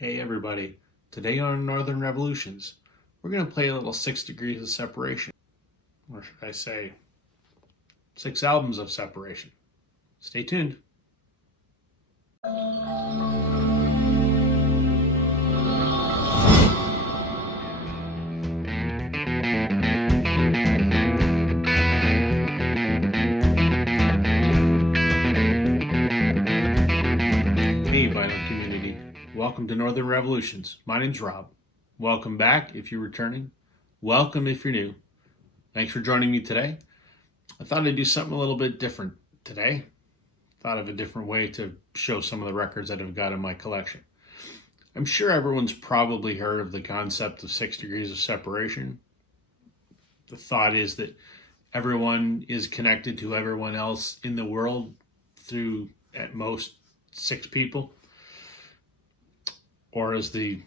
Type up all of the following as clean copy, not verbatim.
Hey everybody, today on Northern Revolutions, we're going to play a little 6 degrees of separation, or should I say, 6 albums of separation. Stay tuned. Hey vinyl community, welcome to Northern Revolutions. My name's Rob. Welcome back if you're returning. Welcome if you're new. Thanks for joining me today. I thought I'd do something a little bit different today. Thought of a different way to show some of the records that I've got in my collection. I'm sure everyone's probably heard of the concept of 6 degrees of separation. The thought is that everyone is connected to everyone else in the world through at most 6 people, or as the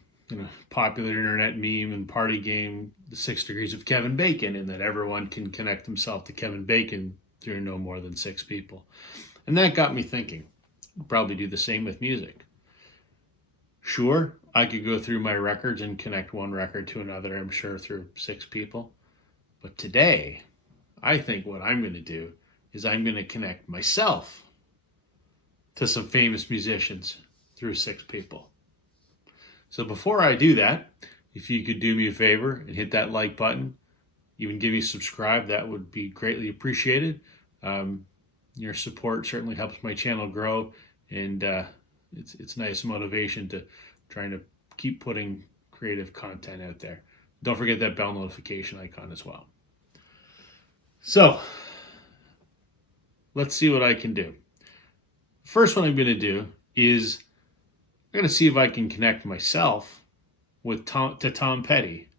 popular internet meme and party game, the 6 degrees of Kevin Bacon, and that everyone can connect himself to Kevin Bacon through no more than 6 people. And that got me thinking, I'll probably do the same with music. Sure, I could go through my records and connect one record to another, I'm sure, through 6 people. But today, I think what I'm going to do is I'm going to connect myself to some famous musicians through 6 people. So before I do that, if you could do me a favor and hit that like button, even give me a subscribe, that would be greatly appreciated. Your support certainly helps my channel grow, and it's nice motivation to trying to keep putting creative content out there. Don't forget that bell notification icon as well. So let's see what I can do. First one I'm going to do is I'm going to see if I can connect myself with Tom Petty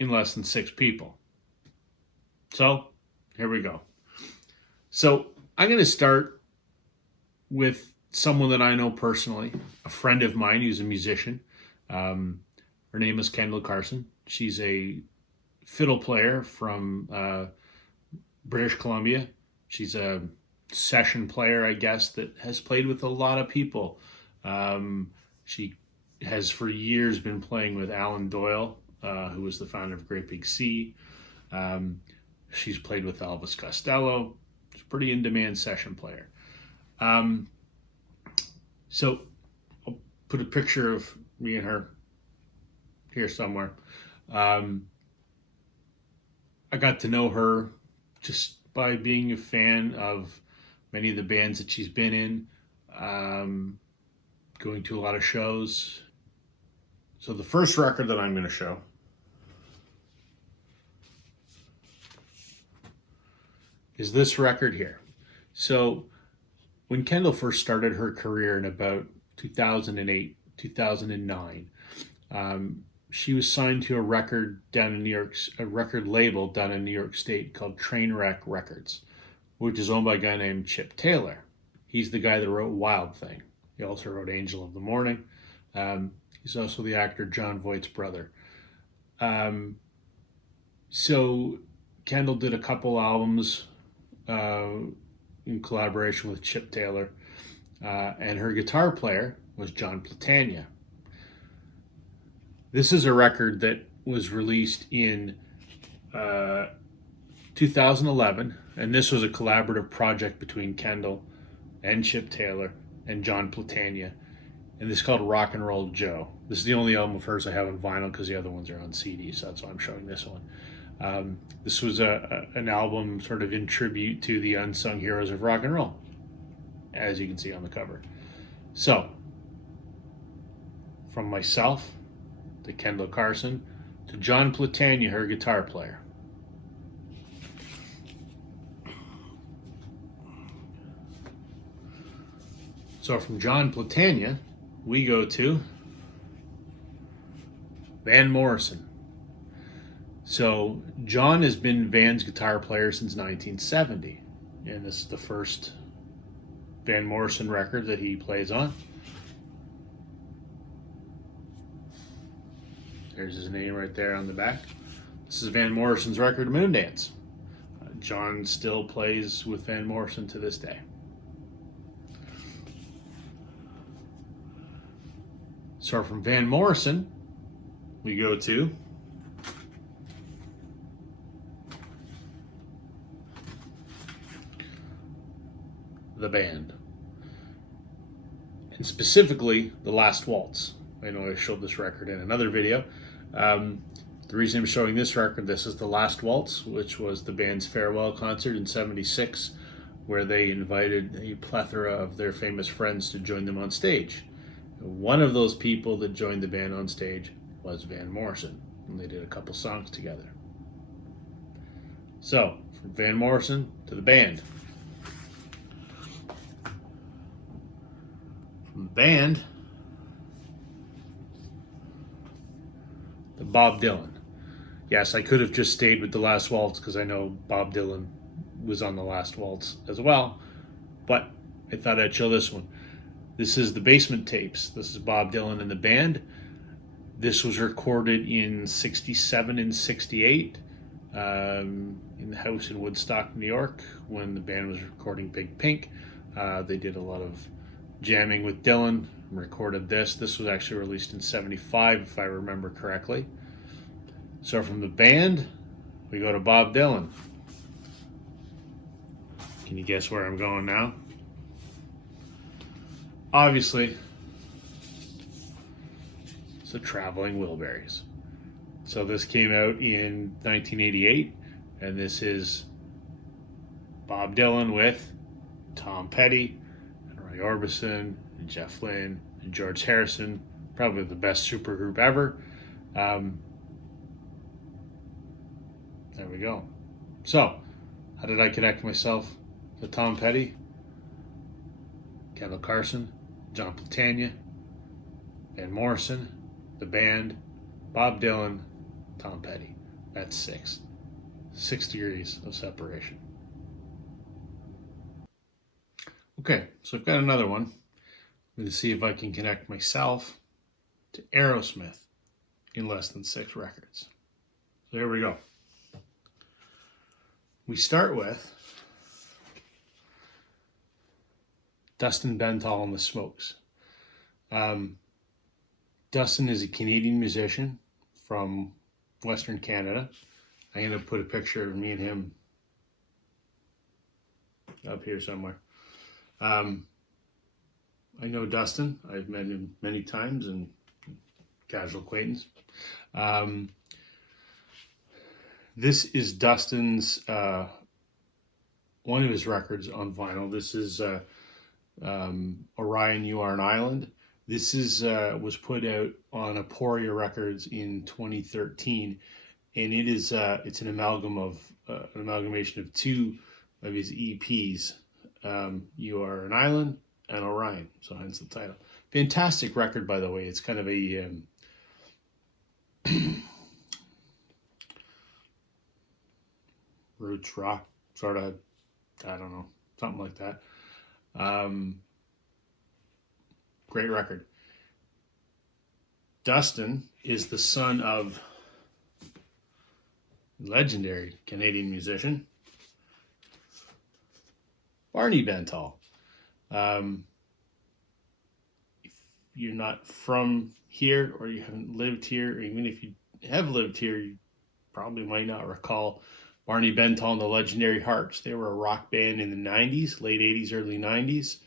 in less than 6 people. So here we go. So I'm going to start with someone that I know personally, a friend of mine who's a musician. Her name is Kendall Carson. She's a fiddle player from British Columbia. She's a session player, I guess, that has played with a lot of people. She has for years been playing with Alan Doyle, who was the founder of Great Big Sea. She's played with Elvis Costello. She's a pretty in-demand session player. So I'll put a picture of me and her here somewhere. I got to know her just by being a fan of many of the bands that she's been in, going to a lot of shows. So the first record that I'm going to show is this record here. So when Kendall first started her career in about 2008, 2009, she was signed to a record down in New York, a record label down in New York State called Trainwreck Records, which is owned by a guy named Chip Taylor. He's the guy that wrote Wild Thing. He also wrote Angel of the Morning. He's also the actor Jon Voight's brother. So Kendall did a couple albums in collaboration with Chip Taylor, and her guitar player was John Platania. This is a record that was released in 2011, and this was a collaborative project between Kendall and Chip Taylor and John Platania, and this is called Rock and Roll Joe. This is the only album of hers I have on vinyl because the other ones are on CD, so that's why I'm showing this one. This was an album sort of in tribute to the unsung heroes of rock and roll, as you can see on the cover. So, from myself to Kendall Carson to John Platania, her guitar player. So from John Platania, we go to Van Morrison. So John has been Van's guitar player since 1970, and this is the first Van Morrison record that he plays on. There's his name right there on the back. This is Van Morrison's record, Moondance. John still plays with Van Morrison to this day. So from Van Morrison, we go to the band. And specifically, The Last Waltz. I know I showed this record in another video. The reason I'm showing this record, this is The Last Waltz, which was the band's farewell concert in '76, where they invited a plethora of their famous friends to join them on stage. One of those people that joined the band on stage was Van Morrison, and they did a couple songs together. So, from Van Morrison to the band. From the band to Bob Dylan. Yes, I could have just stayed with The Last Waltz because I know Bob Dylan was on The Last Waltz as well, but I thought I'd show this one. This is the Basement Tapes. This is Bob Dylan and the band. This was recorded in '67 and '68 in the house in Woodstock, New York, when the band was recording Big Pink. They did a lot of jamming with Dylan and recorded this. This was actually released in '75, if I remember correctly. So from the band, we go to Bob Dylan. Can you guess where I'm going now? Obviously, it's the Traveling Wilburys. So this came out in 1988, and this is Bob Dylan with Tom Petty, and Roy Orbison, and Jeff Lynne, and George Harrison. Probably the best supergroup ever. There we go. So, how did I connect myself to Tom Petty, Kendall Carson, John Platania, Van Morrison, the band, Bob Dylan, Tom Petty? That's 6. 6 degrees of separation. Okay, so I've got another one. I'm going to see if I can connect myself to Aerosmith in less than 6 records. So here we go. We start with Dustin Bentall and the Smokes. Dustin is a Canadian musician from Western Canada. I'm going to put a picture of me and him up here somewhere. I know Dustin. I've met him many times and casual acquaintance. This is Dustin's, one of his records on vinyl. This is Orion, You Are an Island. This is was put out on Aporia Records in 2013, and it is it's an amalgamation of 2 of his EPs, You Are an Island and Orion, so hence the title. Fantastic record, by the way. It's kind of a roots rock sort of, I don't know, something like that. Great record. Dustin is the son of legendary Canadian musician Barney Bentall. If you're not from here, or you haven't lived here, or even if you have lived here, you probably might not recall Barney Bentall and the Legendary Hearts. They were a rock band in the 90s, late 80s, early 90s.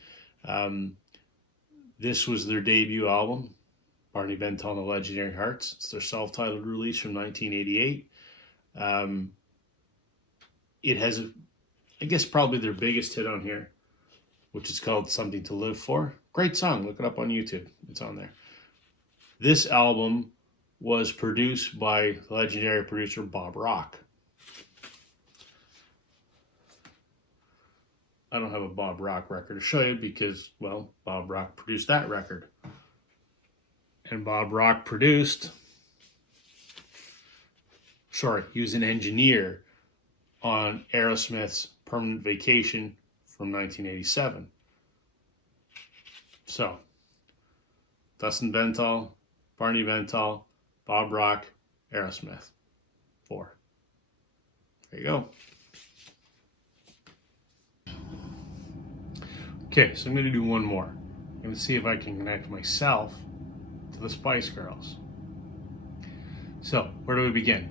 This was their debut album, Barney Bentall and the Legendary Hearts. It's their self-titled release from 1988. It has, I guess, probably their biggest hit on here, which is called Something to Live For. Great song. Look it up on YouTube. It's on there. This album was produced by legendary producer Bob Rock. I don't have a Bob Rock record to show you because, well, Bob Rock produced that record. And Bob Rock produced, he was an engineer on Aerosmith's Permanent Vacation from 1987. So, Dustin Bentall, Barney Bentall, Bob Rock, Aerosmith. 4. There you go. Okay, so I'm going to do one more. I'm going to see if I can connect myself to the Spice Girls. So, where do we begin?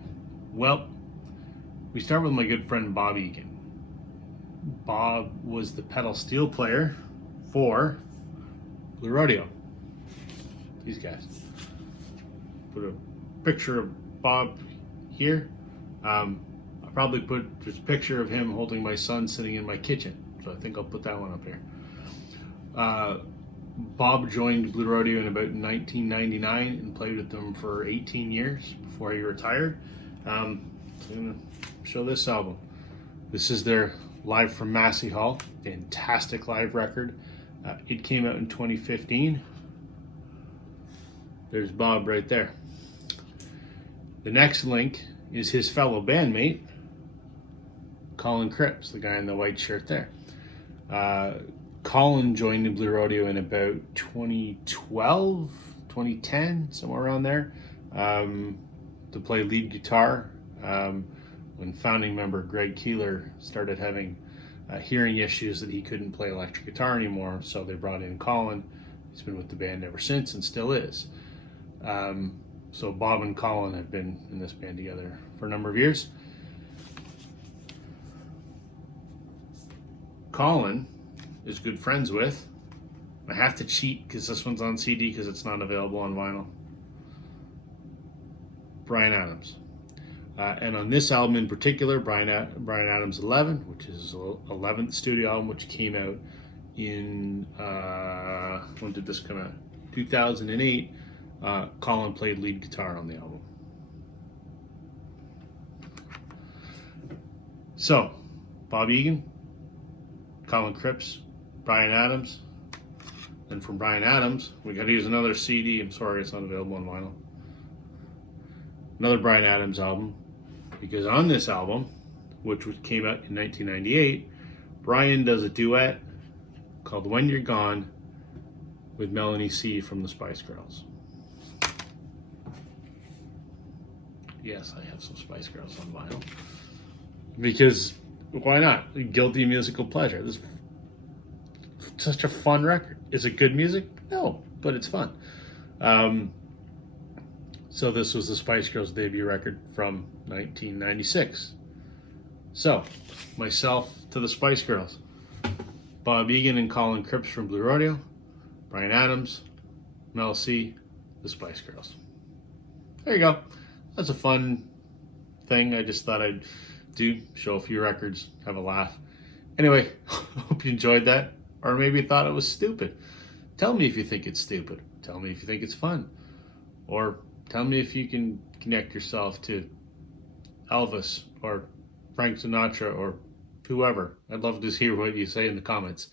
Well, we start with my good friend Bob Egan. Bob was the pedal steel player for Blue Rodeo. These guys. Put a picture of Bob here. I'll probably put just a picture of him holding my son sitting in my kitchen. So I think I'll put that one up here. Bob joined Blue Rodeo in about 1999 and played with them for 18 years before he retired. I'm going to show this album. This is their Live from Massey Hall. Fantastic live record. It came out in 2015. There's Bob right there. The next link is his fellow bandmate, Colin Cripps, the guy in the white shirt there. Colin joined the Blue Rodeo in about 2012, 2010, somewhere around there, to play lead guitar when founding member Greg Keeler started having hearing issues that he couldn't play electric guitar anymore, so they brought in Colin. He's been with the band ever since and still is. So Bob and Colin have been in this band together for a number of years. Colin is good friends with, I have to cheat because this one's on CD because it's not available on vinyl, Bryan Adams. And on this album in particular, Bryan Adams 11, which is his 11th studio album, which came out in, when did this come out? 2008. Colin played lead guitar on the album. So, Bob Egan, Colin Cripps, Bryan Adams. And from Bryan Adams, we got to use another CD. I'm sorry it's not available on vinyl. Another Bryan Adams album, because on this album, which came out in 1998, Bryan does a duet called When You're Gone with Melanie C. from the Spice Girls. Yes, I have some Spice Girls on vinyl. Because, why not? Guilty musical pleasure. This is such a fun record. Is it good music? No, but it's fun. So this was the Spice Girls debut record from 1996. So, myself to the Spice Girls. Bob Egan and Colin Cripps from Blue Rodeo. Bryan Adams, Mel C, the Spice Girls. There you go. That's a fun thing. I just thought I'd do, show a few records, have a laugh. Anyway, hope you enjoyed that. Or maybe thought it was stupid. Tell me if you think it's stupid. Tell me if you think it's fun. Or tell me if you can connect yourself to Elvis or Frank Sinatra or whoever. I'd love to hear what you say in the comments.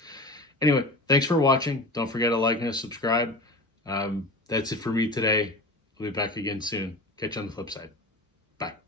Anyway, thanks for watching. Don't forget to like and subscribe. That's it for me today. I'll be back again soon. Catch you on the flip side. Bye.